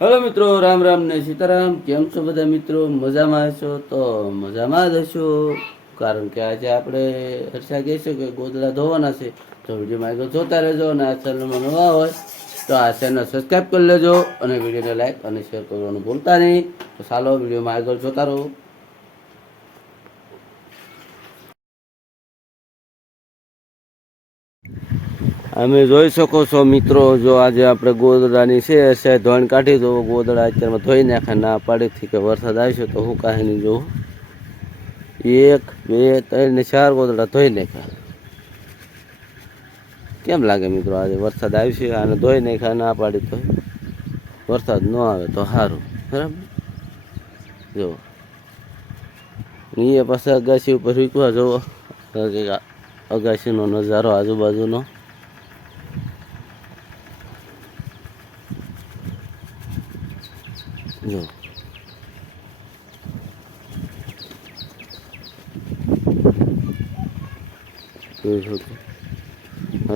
Hello મિત્રો, રામ રામ ને સીતારામ. કેમ છો બધા મિત્રો? મજામાં હશો તો મજામાં જ હશો. કારણ કે આજે આપણે હર્ષા કહેશું કે ગોદડા ધોવાના છે, તો વિડીયોમાં આગળ જોતા રહેજો. અને આ ચેનલમાં નવા હોય તો આ ચેનલ સબસ્ક્રાઈબ કરી લેજો અને વિડીયોને લાઈક અને શેર કરવાનું ભૂલતા નહીં. તો ચાલો વિડીયોમાં આગળ જોતા રહો. અમે જોઈ શકો છો મિત્રો, જો આજે આપણે ગોદડાની છે ધોઈને કાઢી દો. ગોદડા અત્યારમાં ધોઈ નાખે, ના પાડીથી કે વરસાદ આવશે તો હું કાંઈ નહીં જોઉં. 1 2 3 ને 4 ગોદડા ધોઈ નાખ્યા. કેમ લાગે મિત્રો આજે વરસાદ આવશે? આને ધોઈ નાખ્યા, ના પાડી તો વરસાદ ન આવે તો સારું. બરાબર, જો અહીંયા પાસે અગાસી ઉપર રૂકવા જવો. અગાસીનો નજારો આજુબાજુનો જો.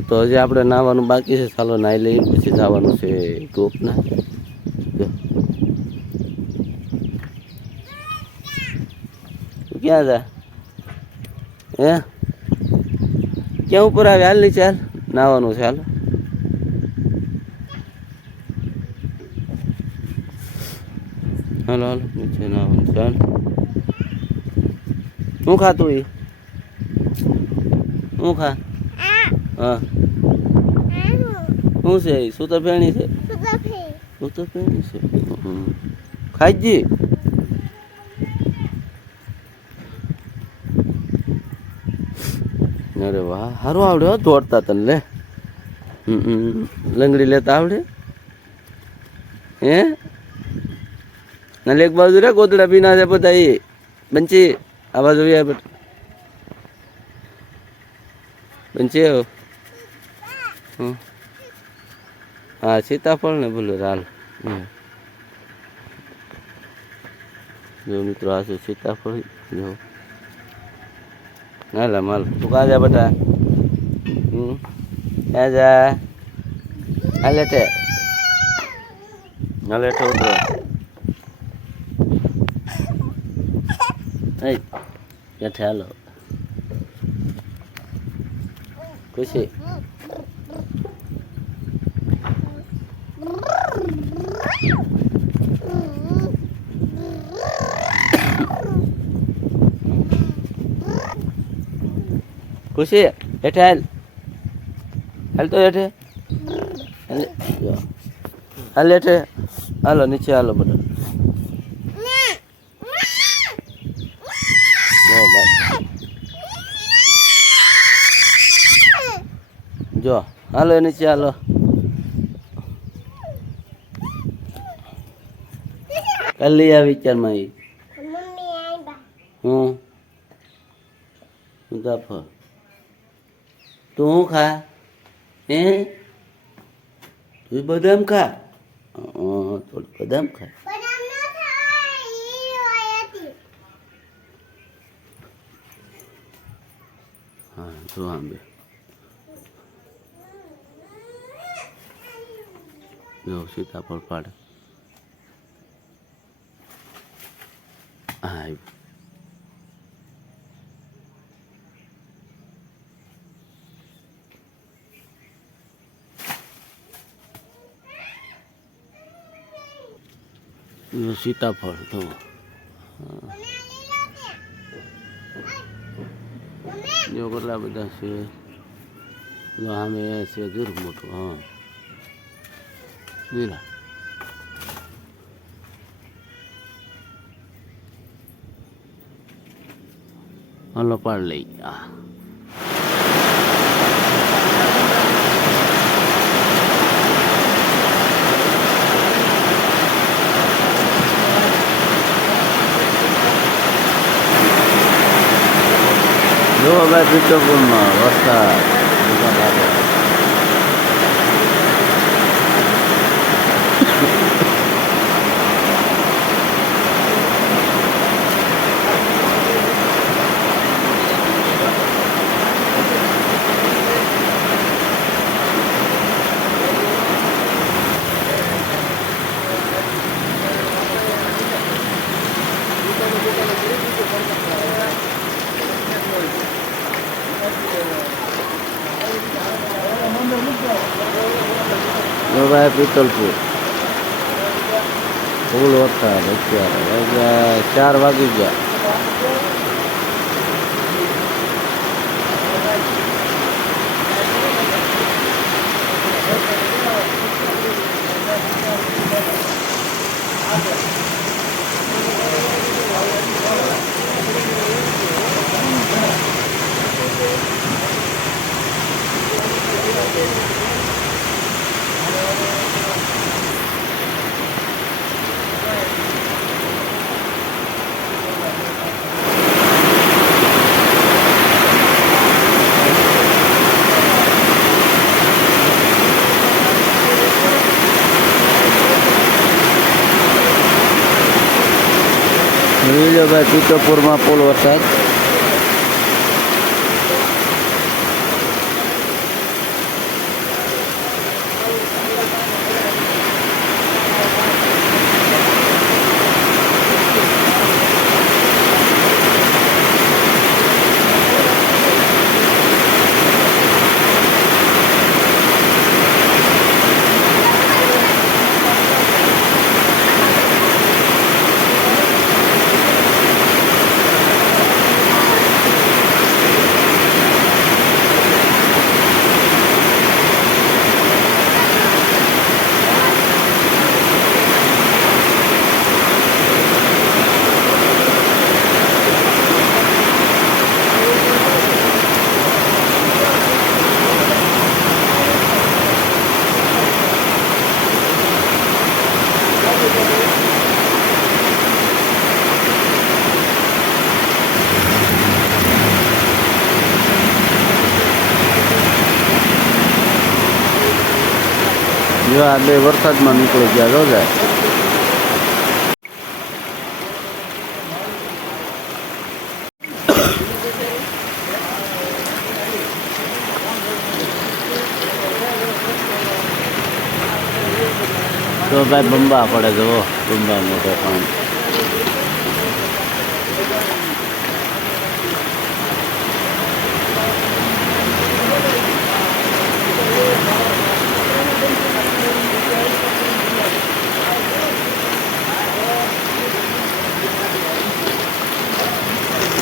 તો હજી આપણે નાહવાનું બાકી છે. ચાલો નાહી લઈએ, પછી જવાનું છે ગ્રુપના. જો ક્યાં જા હે ક્યાં ઉપર આવે? હાલ નીચે હાલ, નાહવાનું છે. હાલ હાલો હાલો નીચે નાહવાનું છે. હાલ શું ખાતું એ? શું ખા? હા શું છે? સૂતર ફેણી છે. સૂતર ફેણી છે. ખાઈજી. અરે વાહ, સારું આવડે હો દોડતા તને. લે લંગડી લેતા આવડે હે? ના એક બાજુ રે ગોદડા પીના છે બધા. એ બંચી આ બાજુ બેટા. બંચી હા સીતાફળ ને બોલો હાલ. જો મિત્રો આ છે સીતાફળ. જો હાલ માલ તું કાં જા બેટા? ક્યાં જા? હાલ હેઠે, હાલ હેઠે ઉતરો. હેઠે હાલો. ખુશી ખુશી હેઠે હાલ. હાલ તો હેઠે હાલ હેઠે હાલો. નીચે હાલો બધા. જો હાલો નીચે હાલો. કાલી આ વિચારમાં એ હું મુસાફર તું શું ખા? હે તું બદામ ખા? થોડું બદામ ખા. હા જો આંબે જો સીતાફળ પાડે. હા સીતાફળ તો જો કેટલા બધા છે. સામે છે જરૂર મોટું. હા લીલા હાલો પાડ લઈ. જો ભાઈ પિત્તરપુરમાં વરસાદ. જો ભાઈ પિત્તલપુર ફૂલ વરસાદ અત્યારે વાગ્યા 4 વાગી ગયા. જોઈ લો ભાઈ પિત્તલપુરમાં ફૂલ વરસાદ. જો આ બે વરસાદમાં નીકળી ગયા રોજા. તો ભાઈ બંબા પડે જુઓ, બંબા મોટો પાણી.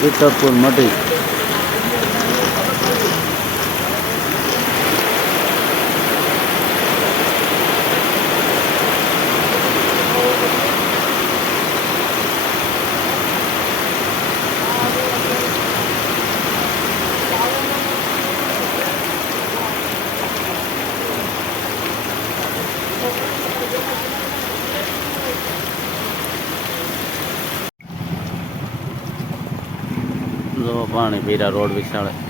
પિત્તલપુર મઢી. જો પાણી પીરા રોડ વિશાળ.